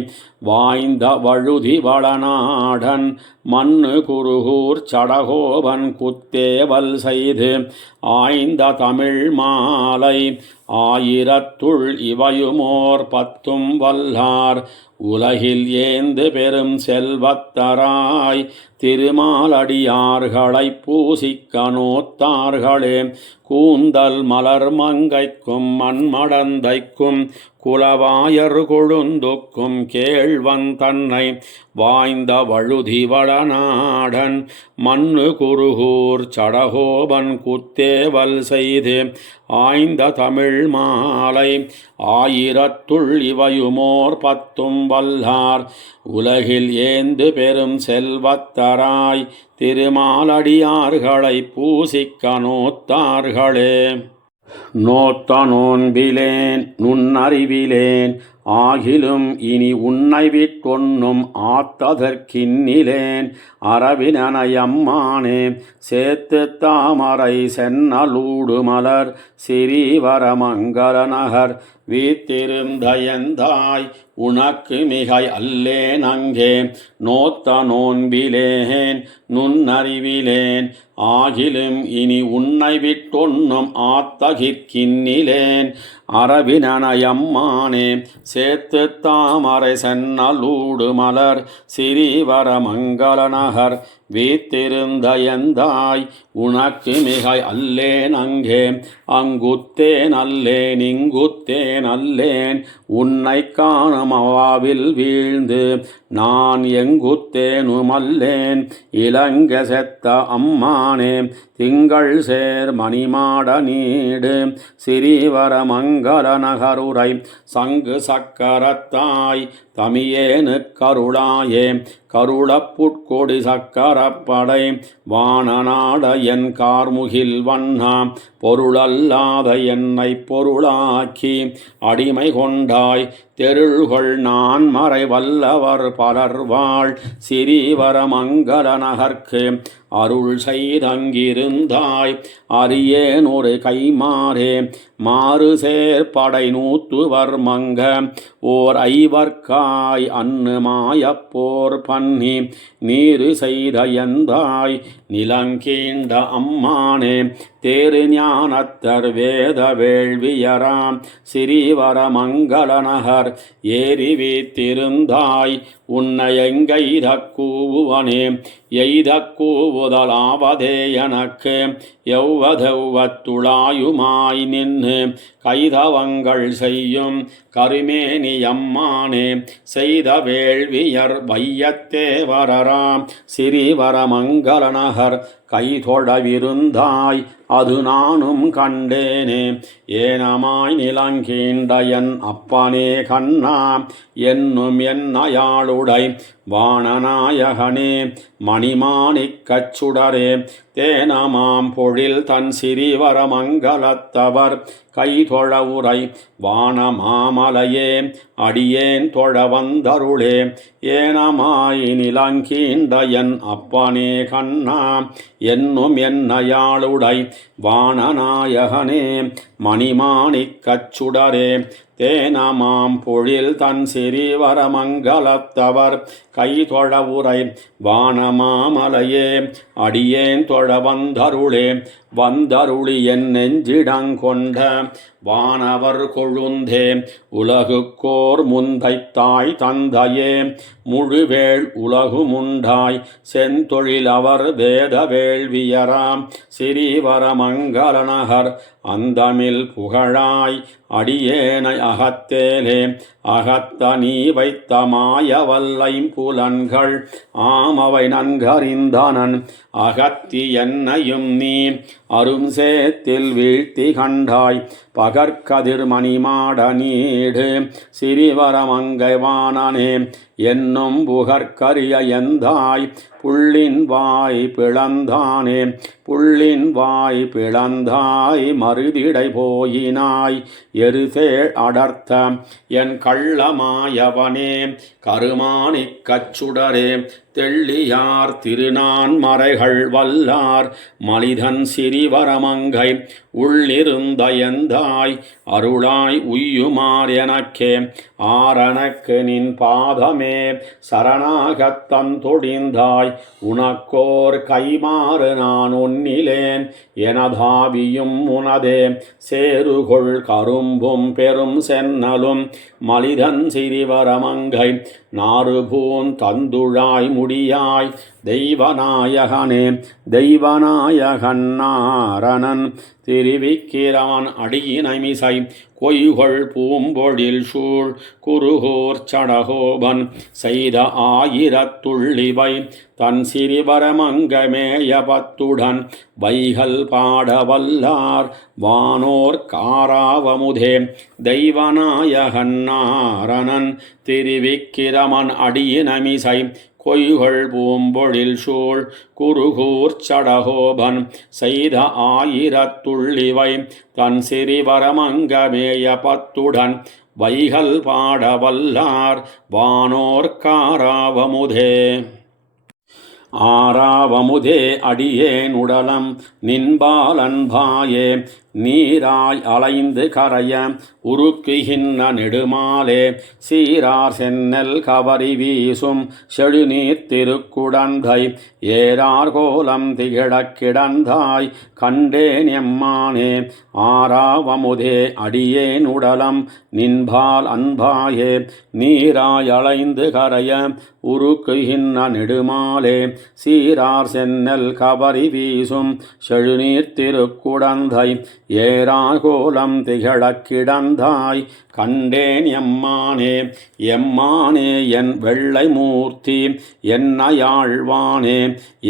வாய்ந்த வழுதி வளநாடன் மண்ணு குருகூர் சடகோபன் குத்தேவல் செய்து ஆய்ந்த தமிழ் மாலை ஆயிரத்துள் இவையுமோர் பத்தும் வல்லார் உலகில் ஏந்து பெரும் செல்வத்தராய் திருமாலடியார்களைப் பூசிக்க நோத்தார்களே கூந்தல் மலர் மங்கைக்கும் மண்மடந்தைக்கும் குலவாயர் கொழுந்துக்கும் கேழ்வன் தன்னை வாய்ந்த வழுதி வளநாடன் மண்ணு குருகூர் சடகோபன் குத்தேவல் செய்து ஆய்ந்த தமிழ் மாலை ஆயிரத்துள் இவையுமோர் பத்தும் வல்லார் உலகில் ஏந்து பெரும் செல்வத்தராய் திருமாலடியார்களைப் பூசிக்க நோத்தார்களே நோத்த நோன்பிலேன் நுண்ணறிவிலேன் ஆகிலும் இனி உன்னை விட்டொன்னும் ஆத்ததற்கின்னிலேன் அரவினயம்மானே சேத்து தாமரை சென்னலூடு மலர் சிறீவரமங்கல நகர் வீத்திருந்தயந்தாய் உனக்கு மிகை அல்லேன் அங்கே நோத்த நோன்பிலேன் நுண்ணறிவிலேன் ஆகிலும் இனி உன்னை விட்டொன்னும் ஆத்தகிற்கின்னிலேன் அரவினயம்மானே சேத்து தாமரை சென்னலூடு மலர் சிறீவரமங்கல நகர் வீத்திருந்தயந்தாய் உனக்கு மிகை அல்லேன் அங்கே அங்குத்தேன் அல்லேன் இங்குத்தேன் அல்லேன் உன்னை காணும் அவாவில் வீழ்ந்து நான் எங்குத்தேனுமல்லேன் இலங்க செத்த அம்மானே திங்கள் சேர் மணிமாட நீடு சிறீவரமங்கல நகருரை சங்கு சக்கரத்தாய் தமியேனு கருளாயே கருளப்புட்கொடி சக்கரப்படை வானநாட என் கார்முகில் வண்ணா பொருளல்லாத என்னை பொருளாக்கி அடிமை கொண்டாய் தெருள்கள் நான் மறை வல்லவர் பலர்வாள் சிறீவரமங்கல நகர்க்கு அருள் செய்தங்கிருந்தாய் அரியேன் ஒரு கைமாறே மாறு சேர்படை நூத்துவர் மங்க ஓர் ஐவர்க்காய் அன்னு மாயப்போர் பண்ணி நீரு செய்த எந்தாய் நிலங்கீண்ட அம்மானே தேரு ஞானத்தர் வேத வேள்வியராம் சிறீவர மங்களநகர் ஏறி வீத்திருந்தாய் உன்னை எங்கெய்த கூவுவனே எய்த கூவுதலாவதே எனக்கு எவ்வதெவ்வத்துளாயுமாய் நின்று கைதவங்கள் செய்யும் கருமேனியம்மானே செய்த வேள்வியர் வையத்தேவரராம் சிறீவர மங்களநகர் கைதொழவிருந்தாய் அது நானும் கண்டேனே ஏனமாய் நிலங்கீண்ட என் அப்பனே கண்ணா என்னும் என்னையாளுடை வானநாயகனே மணிமாணிக்கச் சுடரே தேனமாம் பொழில் தன் சிறிவர மங்களத்தவர் கைதொழ உரை வானமாமலையே அடியேன் தொழ வந்தருளே ஏனமாய் நிலங்கீண்ட என் அப்பனே கண்ணா என்னும் என்னையாளுடை வானநாயகனே மணிமாணிக்கச் சுடரே தேனமாம் பொழில் தன் சிறிவர மங்களத்தவர் கைதொழ உரை வானமாமலையே அடியேன் தொழ வந்தருளே வந்தருளி என் நெஞ்சிடங்கொண்ட வானவர் கொழுந்தே உலகுக்கோர் முந்தை தாய் தந்தையே முழுவேள் உலகுமுண்டாய் செந்தொழில் அவர் வேத வேள்வியராம் சிறீவர மங்களநகர் அந்தமில் புகழாய் அடியேனை அகத்தேலே அகத்த நீ வைத்த மாயவல்லைம்புலன்கள் ஆமவை நன்கறிந்தனன் அகத்தி என்னையும் நீ அரும் சேத்தில் வீழ்த்தி கண்டாய் பகற்கதிர் மணிமாட நீடு சிறிவர மங்கை வாணனே என்னும் புகற்கரிய எந்தாய் புள்ளின் வாய் பிளந்தானே புள்ளின் வாய் பிளந்தாய் மருதிடை போயினாய் எருசேழ் அடர்த்த என் கள்ளமாயவனே கருமாணிக்கச் சுடரே தெள்ளியார் திருநான் மறைகள் வல்லார் மலிதன் சிறிவரமங்கை உள்ளிருந்த எந்தாய் அருளாய் உய்யுமார் எனக்கே ஆரணக்கு நின் பாதமே சரணாகத்தம் தொடிந்தாய் உனக்கோர் கைமாறு நான் ஒன்னிலேன் எனதாவியும் உனதே சேருகொள் கரும்பும் பெரும் சென்னலும் மலிதன் சிறிவரமங்கை நாறுபூன் தந்துழாய் முடியாய் தெய்வநாயகனே தெய்வநாயகன் நாரணன் திருவிக்கிரமன் அடியினைமிசை கொய்கொள் பூம்பொழில் சூழ் குருகூர் சடகோபன் செய்த ஆயிரத்துள்ளிவை தன் சிறிவரமங்கமேய பத்துடன் வைகல் பாடவல்லார் வானோர் காராவமுதே தெய்வநாயகன் நாரணன் திருவிக்கிரமன் அடியினமிசை கொய்கொள் பூம்பொழில் சூழ் குருகூர் சடகோபன் செய்த ஆயிரத்துள்ளிவை தன் சிறிவரமங்கமேய பத்துடன் வைகல் பாடவல்லார் வானோர் காராவமுதே ஆராவமுதே அடியேன் உடலம் நின்பாலன்பாயே நீராய் அலைந்து கரைய உருக்குகின்ற நெடுமாலே சீரார் சென்னல் கவரி வீசும் செழுநீர் திருக்குடந்தை ஏரார் கோலம் திகழக் கிடந்தாய் கண்டேன் எம்மானே ஆராவமுதே அடியேன் உடலம் நின்பால் அன்பாயே நீராய் அலைந்து கரைய உருக்குகின்ற நெடுமாலே சீரார் சென்னல் கவரி வீசும் செழுநீர் திருக்குடந்தை ஏராகோலம் திகழக் கிடந்தாய் கண்டேன் எம்மானே எம்மானே என் வெள்ளை மூர்த்தி என்னையாழ்வானே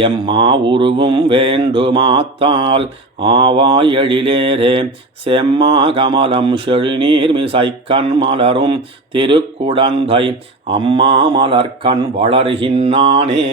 எம்மா உருவும் வேண்டுமாத்தால் ஆவாய் எழிலேரே செம்மா கமலம் செழுநீர் மிசைக்கண் மலரும் திருக்குடந்தை அம்மாமலர்கண் வளர்கின்னானே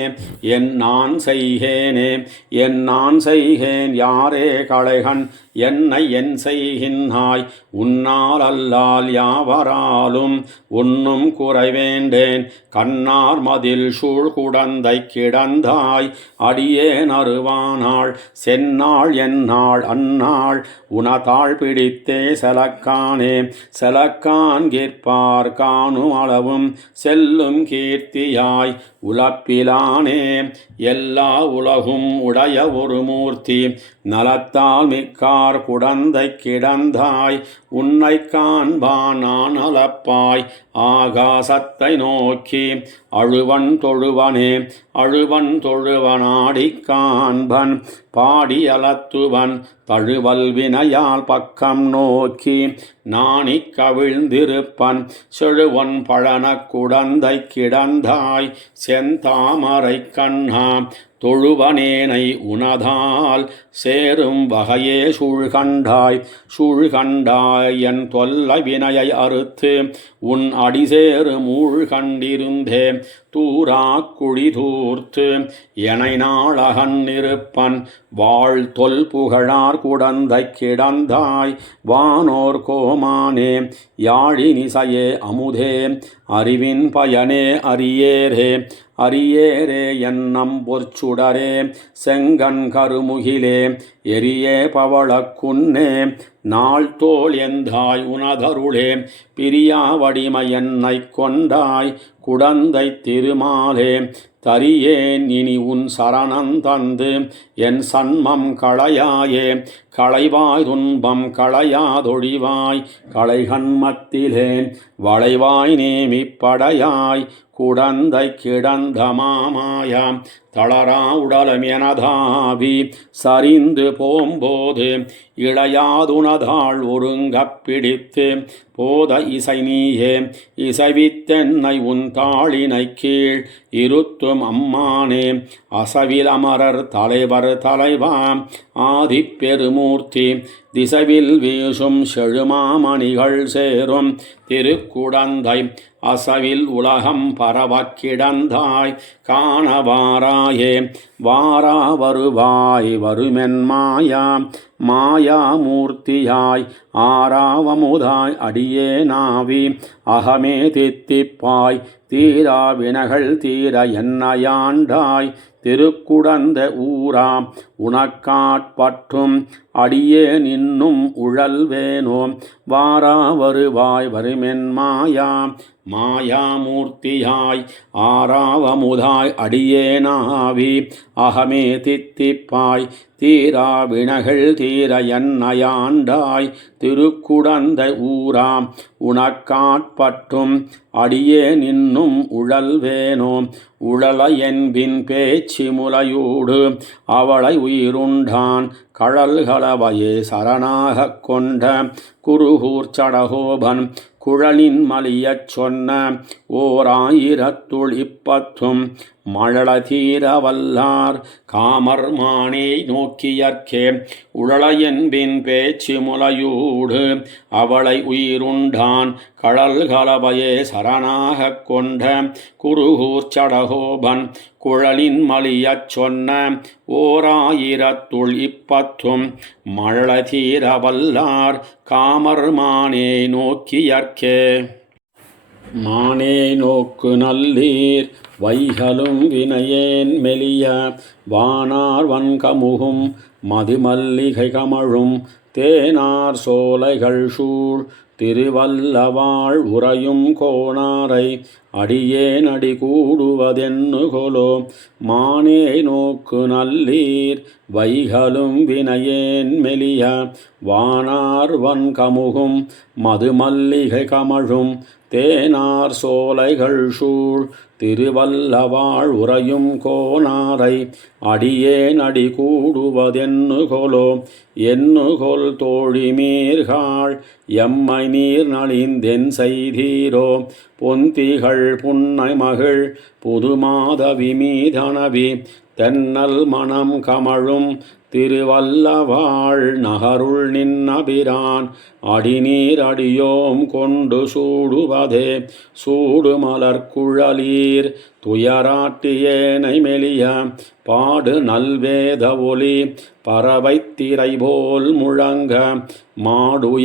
என் நான் செய்கேனே என் நான் செய்கேன் யாரே களைகண் என்னை என் செய்கின்றாய் உன்னால் அல்லால் யாவராலும் உன்னும் குறைவேண்டேன் கண்ணார் மதில் சூழ் குடந்தை கிடந்தாய் அடியேன் அருவானாள் சென்னாள் என்னாள் அந்நாள் உனதாள் பிடித்தே செலக்கானே செலக்கான் கேட்பார் காணும் அளவும் செல்லும் கீர்த்தியாய் உலப்பிலானே எல்லா உலகும் உடைய ஒரு மூர்த்தி நலத்தால் மிக்கார் குடந்தை கிடந்தாய் உன்னை காண்பான் நான் அளப்பாய் ஆகாசத்தை நோக்கி அழுவன் தொழுவனே அழுவன் தொழுவனாடி காண்பன் பாடி அலத்துவன் தழுவல் வினையால் பக்கம் நோக்கி நாணிக் கவிழ்ந்திருப்பன் செழுவன் பழன குடந்தை கிடந்தாய் செந்தாமரை கண்ணா தொழுவனேனை உனதால் சேரும் வகையே சூழ்கண்டாய் சூழ்கண்டாய் என் தொல்லை வினையை அறுத்து உன் அடிசேரு மூழ்கண்டிருந்தே தூரா குழி தூர்த்து எனை நாளகன் இருப்பன் வாழ் தொல் புகழார் குடந்தை கிடந்தாய் வானோர் கோமானே யாழினிசையே அமுதே அறிவின் பயனே அரியேரே அரியேரே என்னம் பொற்சுடரே செங்கண் கருமுகிலே எரியே பவளக்குன்னே நாள் தோல் எந்தாய் உனதருளே பிரியாவடிமை என்னை கொண்டாய் குடந்தை திருமாலே தரியேன் இனி உன் சரணம் தந்து என் சன்மம் களையாயே களைவாய் துன்பம் களையாதொழிவாய் களைகண்மத்திலேன் வளைவாய் நேமிப்படையாய் குடந்தை கிடந்த மாமாயாம் தளரா உடலம் எனதாவி சரிந்து போம்போது இளையாதுனதாள் ஒருங்கப் பிடித்து போத இசை நீயே இசைவித்தென்னை உன் தாளினை கீழ் இருத்தும் அம்மானே அசவில் அமரர் தலைவர் தலைவாம் ஆதிப்பெருமூர்த்தி திசைவில் வீசும் செழுமாமணிகள் சேரும் திருக்குடந்தை அசவில் உலகம் பரவக் கிடந்தாய் காணவாராயே வாரா வருவாய் வருமென் மாயா மாயாமூர்த்தியாய் ஆராவமுதாய் அடியே நாவி அகமே தித்திப்பாய் தீரா வினைகள் தீர என்னையாண்டாய் திருக்குடந்த ஊராம் உனக்காட்பற்றும் அடியே நின்னும் உழல்வேனோ வாரா வருவாய் வருமென் மாயா மாயாமூர்த்தியாய் ஆராவமுதாய் அடியேனாவி அகமே தித்திப்பாய் தீரா வினைகள் தீர என்னையாண்டாய் திருக்குடந்த ஊராம் உனக்காட்பற்றும் அடியே நின்னும் உழல்வேனோ உழல என்பின் பேச்சு முலையூடு அவளை உயிருண்டான் கழல்களவையே சரணாகக் கொண்ட குருகூர் சடகோபன் குழலின் மலியச் சொன்ன ஓர் 1020 மழல தீர வல்லார் காமர் மானே நோக்கியற்கே உழல என்பின் பேச்சு முலையூடு அவளை உயிருண்டான் கழல்களவையே சரணாகக் கொண்ட குருகூர் சடகோபன் குழலின் மலியச் சொன்ன ஓர் 1020 மழல தீர வல்லார் காமர் மானே நோக்கியற்கே மானே நோக்கு நல்லீர் வைகளும் வினையேன் மெலிய வானார் வன்கமுகும் மதுமல்லிகை கமழும் தேனார் சோலைகள் சூழ் திருவல்லவாழ் உறையும் கோணாரை அடியேன் அடி கூடுவதென்னுகொலோ மானே நோக்கு நல்லீர் வைகளும் வினையேன் மெலிய வானார் வன்கமுகும் மதுமல்லிகை கமழும் தேனார் சோலைகள் சூழ் திருவல்லவாழ் உறையும் கோணாரை அடியேன் அடி கூடுவதென்னுகொலோ எண்ணுகொல் தோழிமீர்காள் எம்மை நீர் நலிந்தென் செய்தீரோ பொந்திகள் புன்னை மகிழ் புதுமாதவி மீதனவி தென்னல் மணம் கமழும் திருவல்லவாழ் நகருள் நின்னபிரான் அடிநீர் அடியோம் கொண்டு சூடுவதே சூடு மலர்குழலீர் துயராட்டியேனை மெலிய பாடு நல்வேத ஒலி பறவைத்திரை போல் முழங்க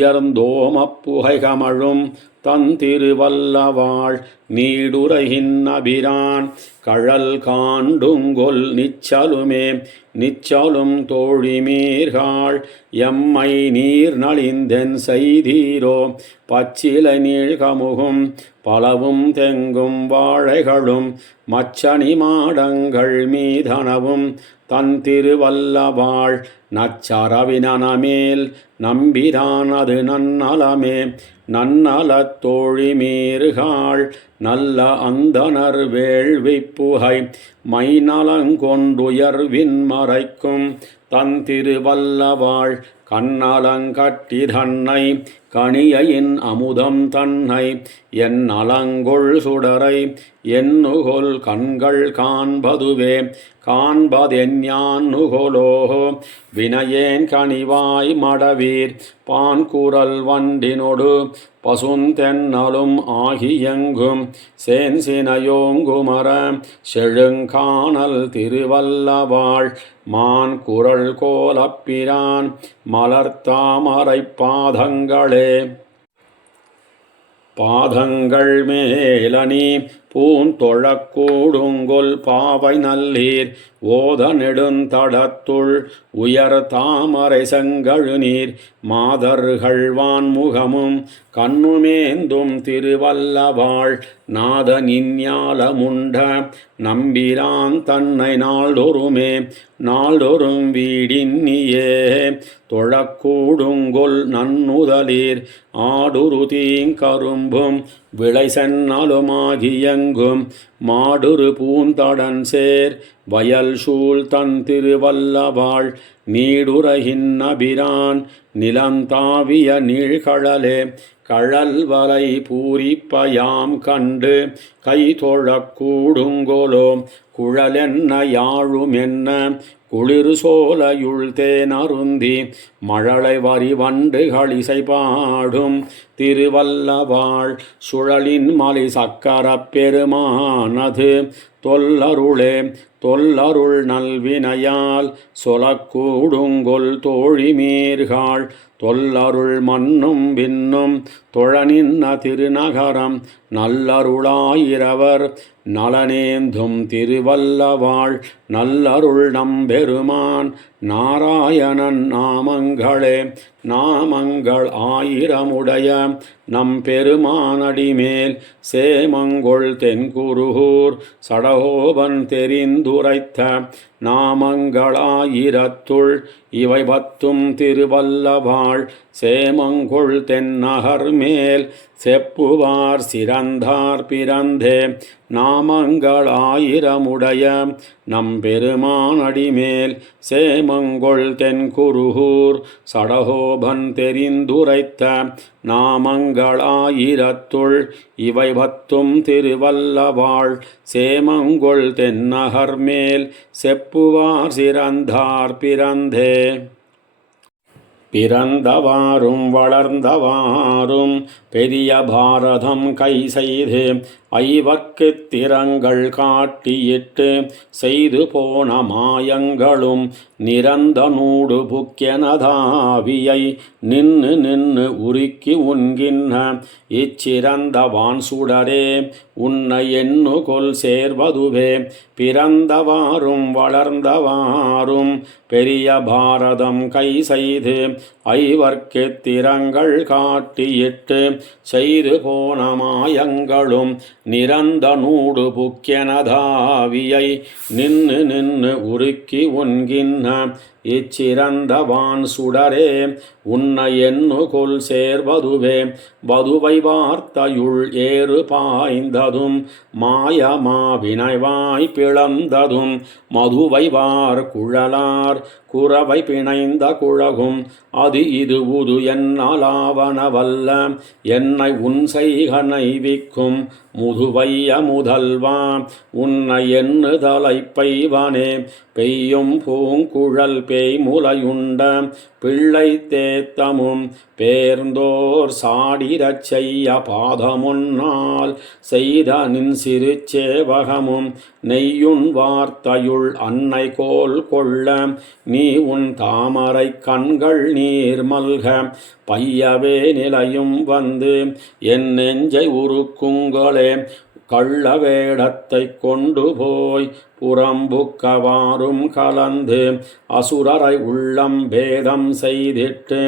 மாடுயர்ந்தோமப்புகை கமழும் தன் திருவல்லவாழ் நீடுரையின் அபிரான் கழல் காண்டுங்கொல் நிச்சலுமே நிச்சலும் தோழிமீர்காள் எம்மை நீர் நலிந்தென் செய்தீரோ பச்சிலை நீழ்கமுகும் பலவும் தெங்கும் வாழைகளும் மச்சனி மாடங்கள் மீதனவும் தன் திருவல்லவாழ் நச்சரவினமேல் நம்பிரானது நன்னலமே நன்னலத் தோழிமீர்காள் நல்ல அந்தணர் வேள்விப்புகை மைநலங்கொண்டுயர்வின் மறைக்கும் தன் திருவல்லவாழ் கண்ணலங்கட்டி தன்னை கணியின் அமுதம் தன்னை என் நலங்கொள் சுடரை என்னுகொல் கண்கள் காண்பதுவே காண்பதெஞ்ஞானுகொலோ வினையேன் கனிவாய் மடவீர் பான்குரல் வண்டினொடு பசுந்தென்னலும் ஆகியெங்கும் சேன்சினையோங்குமர செழுங்கானல் திருவல்லவாழ் மான் குரல் கோலப்பிரான் மலர்த்தாமரை பாதங்களே பாதங்கள் மேலணி பூந்தொழக்கூடுங்கொல் பாவை நல்லீர் ஓத நெடுந்தடத்துள் உயர் தாமரை செங்கழுநீர் மாதர்கள் வான்முகமும் கண்ணுமேந்தும் திருவல்லவாழ் நாத நின்ஞாலமுண்ட நம்பிரான் தன்னை நாள்தொருமே நாள்தொரும் வீடின்னியே தொழக்கூடுங்கொல் நன்னுதலீர் ஆடுரு தீங்கரும்பும் விளை சென்னலுமாகியெங்கும் மாடுரு பூந்தடன் சேர் வயல் சூழ் தன் திருவல்லவாழ் நீடுரையின் அபிரான் நிலந்தாவிய நீழ்கழலே கழல்வலை பூரிப்பயாம் கண்டு கை தொழக்கூடுங்கோலோ குழலென்ன யாழுமென்ன குளிர் சோலையுள் தேனருந்தி மழலை வரி வண்டுகளிசை பாடும் திருவல்லவாழ் சுழலின் மலி சக்கரப் பெருமானது தொல்லருளே தொல்லருள் நல்வினையால் சொலக்கூடுங்கொல் தோழிமீர்காள் தொல்லருள் மண்ணும் விண்ணும் தொழநின்ன திருநகரம் நல்லருளாயிரவர் நலனேந்தும் திருவல்லவாழ் நல்லருள் நம்பெருமான் நாராயணன் நாமங்களே நாமங்கள் ஆயிரமுடைய நம்பெருமானடிமேல் சேமங்கொள் தென்குருகூர் சடகோபன் தெரிந்துரைத்த நாமங்களாயிரத்துள் இவை பத்தும் திருவல்லவாழ் சேமங்கொள் தென்னகர் மேல் செப்புவார் சிறந்தார் பிறந்தே நாமங்களாயிரமுடைய நம்பெருமானடிமேல் சேமங்கொள் தென்குருகூர் சடகோபன் தெரிந்துரைத்த நாமங்களாயிரத்துள் இவை பத்தும் திருவல்லவாழ் சேமங்கொள் தென்னகர் மேல் செப்புவார் சிறந்தார் பிறந்தே பிறந்தவாறும் வளர்ந்தவாறும் பெரிய பாரதம் கை செய்து ஐவர்க்குத் திறங்கள் காட்டியிட்டு செய்து போன மாயங்களும் நிரந்த நூடு புக்கெனதாவியை நின்னு நின்னு உருக்கி உண்கின்ற இச்சிறந்தவான் சுடரே உன்னை எண்ணுகொல் சேர்வதுவே பிறந்தவாறும் வளர்ந்தவாறும் பெரிய பாரதம் கை செய்து ஐவர்க்குத் திறங்கள் காட்டியிட்டு செய்து போன மாயங்களும் நிரந்த நூடு புக்கெனதாவியை நின்னு நின்னு உருக்கி உண்கின்ற இச்சிறந்தவான் சுடரே உன்னை எண்ணுகொல் சேர்வதுவே வதுவை வார்த்தையுள் ஏறு பாய்ந்ததும் மாயமாவினைவாய் பிளந்ததும் மதுவை வார் குழலார் குறவை பிணைந்த குழகும் அது இது உது என்னாலாவன வல்ல என்னை உன் செய்கனை விக்கும் முதுவைய முதல்வா உன்னை எண்ணு தலைப்பைவனே பெய்யும் பூங்குழல் பேய்முலையுண்ட பிள்ளை தேத்தமும் பேர்ந்தோர் சாடிரச் செய்ய பாதமுன்னால் செய்த நின் சிறு சேவகமும் நெய்யுன் வார்த்தையுள் அன்னை கோல் கொள்ள நீ உன் தாமரை கண்கள் நீர் மல்க பையவே நிலையும் வந்து என் நெஞ்சை உருக்குங்களே கள்ள வேடத்தை கொண்டு போய் புறம்புக்கவாறும் கலந்து அசுரரை உள்ளம் பேதம் செய்திட்டு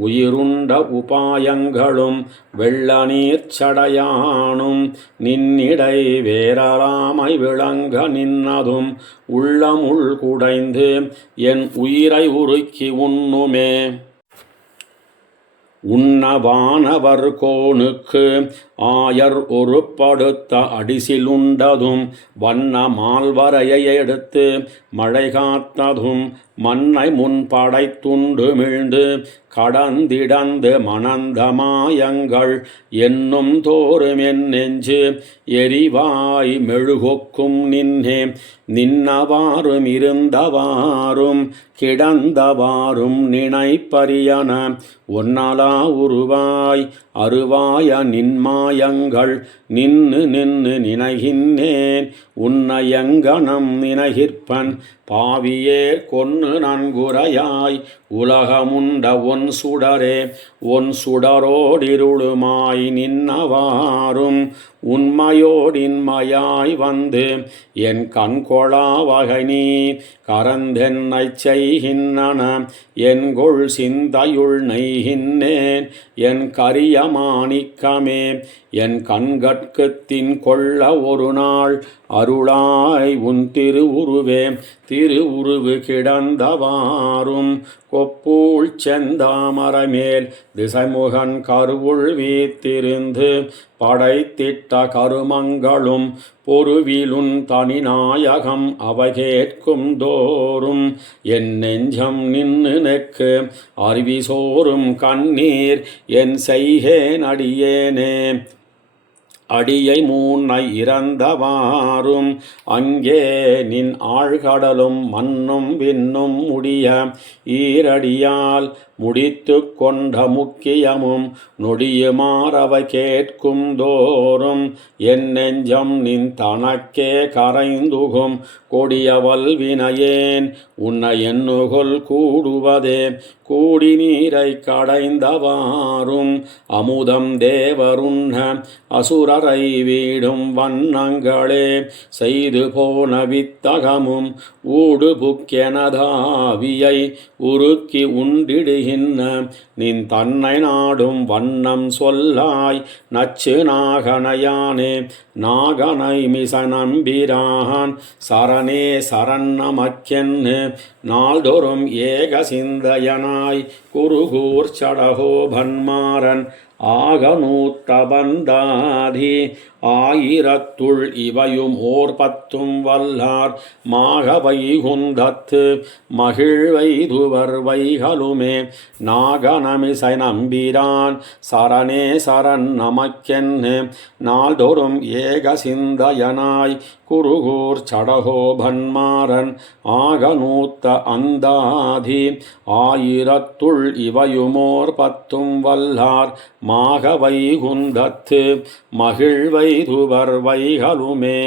உயிருண்ட உபாயங்களும் வெள்ள நீர் சடையானும் நின்னிடை வேறலாமை விளங்க நின்னதும் உள்ளமுள் குடைந்து என் உயிரை உருக்கி உண்ணுமே. உண்ணவானவர் கோனுக்கு ஆயர் ஒருப்படுத்த அடிசிலுண்டதும் வண்ண மால்வரையை எடுத்து மழை காத்ததும் மண்ணை முன்படைத்துண்டு மிழ்ந்து கடந்திடந்து மணந்த மாயங்கள் என்னும் தோறும் என் நெஞ்சு எரிவாய் மெழுகொக்கும் நின்னே நின்னவாறும் இருந்தவாறும் கிடந்தவாறும் நினைப்பரியன ஒன்னலா உருவாய் அருவாய நின்மாயங்கள் நின்னு நின்னு நினைகின்றேன் உன்னையங்கனம் நினைகிற்பன் பாவியே கொன்னு நன்குரையாய் உலகமுண்ட ஒன் சுடரே ஒன் சுடரோடிருளுமாய் நின்னவாறும் உண்மையோடின்மையாய் வந்து என் கண்கொளா வகை நீ கரந்தென்னைச் செய்கின்றன என்கொள் சிந்தையுள் நெய்கின்றேன் என் கரிய மாணிக்கமே என் கண்கட்குத்தின் கொள்ள ஒரு நாள் அருளாய் உன் திருவுருவே திருவுருவு கிடந்தவாறும் கொப்பூள் செந்தாமரமேல் திசைமுகன் கருவுள் வீத்திருந்து படைத்திட்ட கருமங்களும் பொருவிலுன் தனிநாயகம் அவை கேட்கும் தோறும் என் நெஞ்சம் நின்னு நெக்கு அருவி சோறும் கண்ணீர் என் செய்கேன் அடியேனே அடியை மூன்னை இறந்தவாறும் அங்கே நின் ஆழ்கடலும் மண்ணும் விண்ணும் முடிய ஈரடியால் முடித்து கொண்ட முக்கியமும் நொடியுமாறவை கேட்கும் தோறும் என் நெஞ்சம் நின் தனக்கே கரைந்துகும் கொடிய வல்வினையேன் உன்னை எண்ணுகொல் கூடுவதே கூடி நீரை கடைந்தவாறும் அமுதம் தேவருண்ண அசுரரை வீடும் வண்ணங்களே செய்து போன வித்தகமும் ஊடு புக்கெனதாவியை உருக்கி உண்டிடுகின்ற நின் தன்னை நாடும் வண்ணம் சொல்லாய் நச்சு நாகனையானே நாகனை மிச நம்பிரான் சரணே சரண் நமக்கென்னு நாள்தோறும் ஏக சிந்தையனாய் குருகூர் சடகோபன்மாரன் ஆகநூத்த பந்தாதி ஆயிரத்துள் இவையும் ஓர் பத்தும் வல்லார் மாகவைகுந்தத்து மகிழ்வைதுவர் வைகளுமே நாகனமிசை நம்பிரான் சரணே சரண் நமக்கென்னு நாள்தோறும் ஏக சிந்தையனாய் குருகூர் சடகோபன்மாரன் ஆகநூத்த அந்தாதி ஆயிரத்துள் இவையுமோர் பத்தும் வல்லார் மாகவைகுந்தத்து மகிழ்வைதுவர் வைகளுமே.